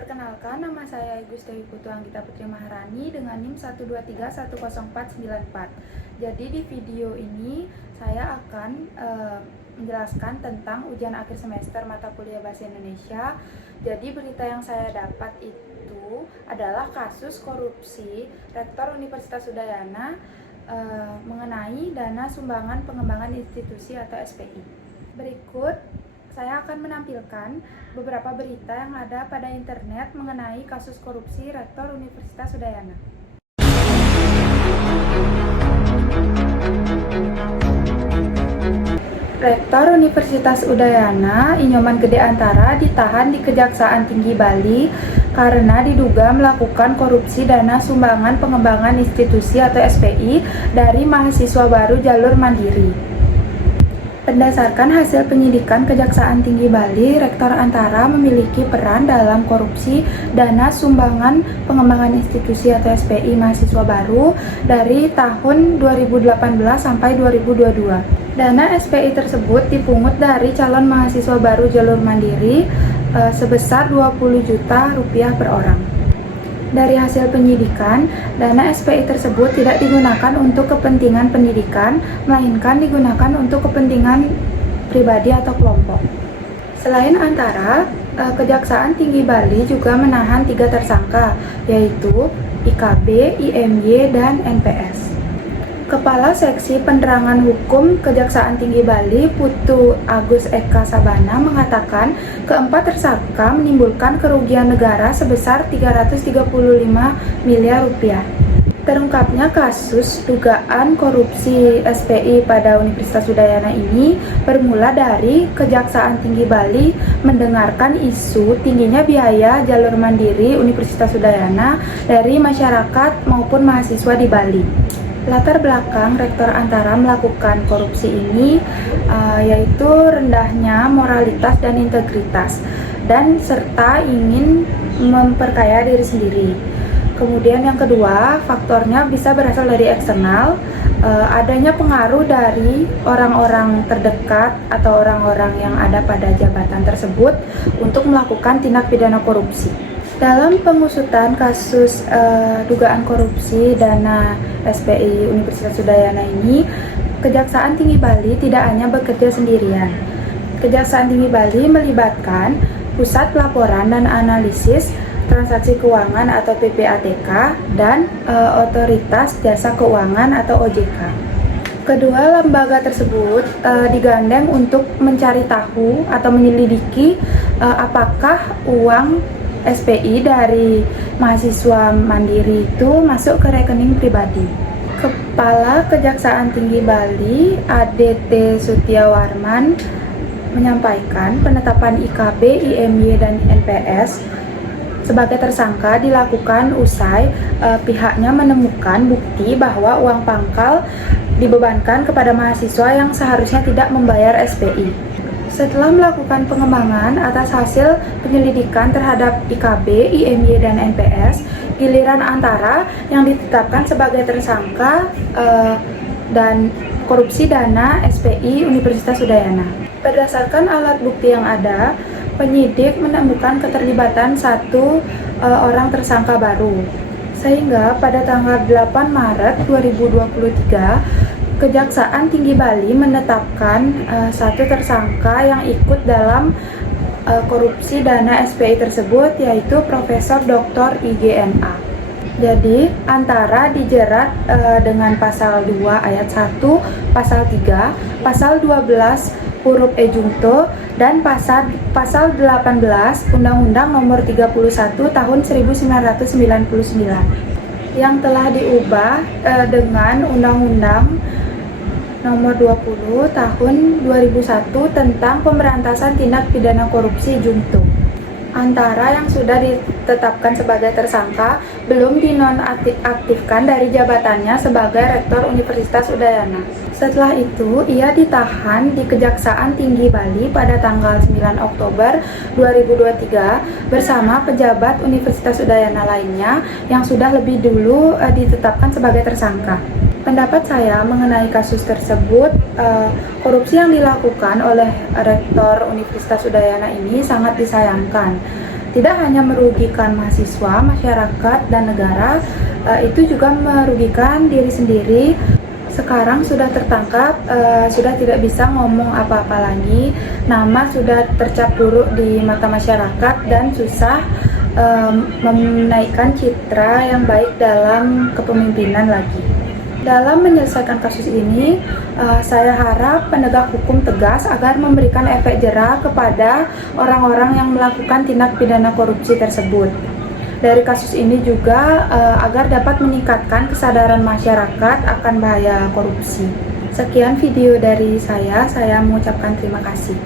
Perkenalkan, nama saya Igus Dewi Putu Anggita Putri Maharani dengan NIM 123100494. Jadi di video ini saya akan menjelaskan tentang ujian akhir semester mata kuliah Bahasa Indonesia. Jadi berita yang saya dapat itu adalah kasus korupsi Rektor Universitas Udayana mengenai dana sumbangan pengembangan institusi atau SPI. Berikut saya akan menampilkan beberapa berita yang ada pada internet mengenai kasus korupsi Rektor Universitas Udayana. Rektor Universitas Udayana, Inyoman Gede Antara, ditahan di Kejaksaan Tinggi Bali karena diduga melakukan korupsi dana sumbangan pengembangan institusi atau SPI dari mahasiswa baru jalur mandiri. Berdasarkan hasil penyidikan Kejaksaan Tinggi Bali, Rektor Antara memiliki peran dalam korupsi dana sumbangan pengembangan institusi atau SPI mahasiswa baru dari tahun 2018 sampai 2022. Dana SPI tersebut dipungut dari calon mahasiswa baru jalur mandiri sebesar 20 juta rupiah per orang. Dari hasil penyidikan, dana SPI tersebut tidak digunakan untuk kepentingan pendidikan, melainkan digunakan untuk kepentingan pribadi atau kelompok. Selain Antara, Kejaksaan Tinggi Bali juga menahan 3 tersangka, yaitu IKB, IMY, dan NPS. Kepala Seksi Penerangan Hukum Kejaksaan Tinggi Bali, Putu Agus Eka Sabana, mengatakan keempat tersangka menimbulkan kerugian negara sebesar 335 miliar rupiah. Terungkapnya kasus dugaan korupsi SPI pada Universitas Udayana ini bermula dari Kejaksaan Tinggi Bali mendengarkan isu tingginya biaya jalur mandiri Universitas Udayana dari masyarakat maupun mahasiswa di Bali. Latar belakang Rektor Antara melakukan korupsi ini yaitu rendahnya moralitas dan integritas dan serta ingin memperkaya diri sendiri. Kemudian yang kedua, faktornya bisa berasal dari eksternal, adanya pengaruh dari orang-orang terdekat atau orang-orang yang ada pada jabatan tersebut untuk melakukan tindak pidana korupsi. Dalam pengusutan kasus dugaan korupsi dana SPI Universitas Udayana ini, Kejaksaan Tinggi Bali tidak hanya bekerja sendirian. Kejaksaan Tinggi Bali melibatkan Pusat Pelaporan dan Analisis Transaksi Keuangan atau PPATK dan Otoritas Jasa Keuangan atau OJK. Kedua lembaga tersebut digandeng untuk mencari tahu atau menyelidiki apakah uang SPI dari mahasiswa mandiri itu masuk ke rekening pribadi. Kepala Kejaksaan Tinggi Bali, ADT Sutiawarman, menyampaikan penetapan IKB, IMY, dan NPS sebagai tersangka dilakukan usai pihaknya menemukan bukti bahwa uang pangkal dibebankan kepada mahasiswa yang seharusnya tidak membayar SPI. Setelah melakukan pengembangan atas hasil penyelidikan terhadap IKB, IMY, dan NPS, giliran Antara yang ditetapkan sebagai tersangka dan korupsi dana SPI Universitas Udayana. Berdasarkan alat bukti yang ada, penyidik menemukan keterlibatan satu orang tersangka baru. Sehingga pada tanggal 8 Maret 2023, Kejaksaan Tinggi Bali menetapkan satu tersangka yang ikut dalam korupsi dana SPI tersebut, yaitu Profesor Dr. IGNA. Jadi, Antara dijerat dengan pasal 2 ayat 1, pasal 3, pasal 12 huruf E jungto, dan pasal 18 Undang-Undang Nomor 31 Tahun 1999 yang telah diubah dengan Undang-Undang Nomor 20 Tahun 2001 tentang Pemberantasan Tindak Pidana Korupsi Jungto. Antara yang sudah ditetapkan sebagai tersangka belum dinonaktifkan dari jabatannya sebagai Rektor Universitas Udayana. Setelah itu, ia ditahan di Kejaksaan Tinggi Bali pada tanggal 9 Oktober 2023 bersama pejabat Universitas Udayana lainnya yang sudah lebih dulu ditetapkan sebagai tersangka. Pendapat saya mengenai kasus tersebut, korupsi yang dilakukan oleh Rektor Universitas Udayana ini sangat disayangkan. Tidak hanya merugikan mahasiswa, masyarakat, dan negara, itu juga merugikan diri sendiri. Sekarang sudah tertangkap, sudah tidak bisa ngomong apa-apa lagi, nama sudah tercap buruk di mata masyarakat dan susah menaikkan citra yang baik dalam kepemimpinan lagi. Dalam menyelesaikan kasus ini, saya harap penegak hukum tegas agar memberikan efek jera kepada orang-orang yang melakukan tindak pidana korupsi tersebut. Dari kasus ini juga agar dapat meningkatkan kesadaran masyarakat akan bahaya korupsi. Sekian video dari saya mengucapkan terima kasih.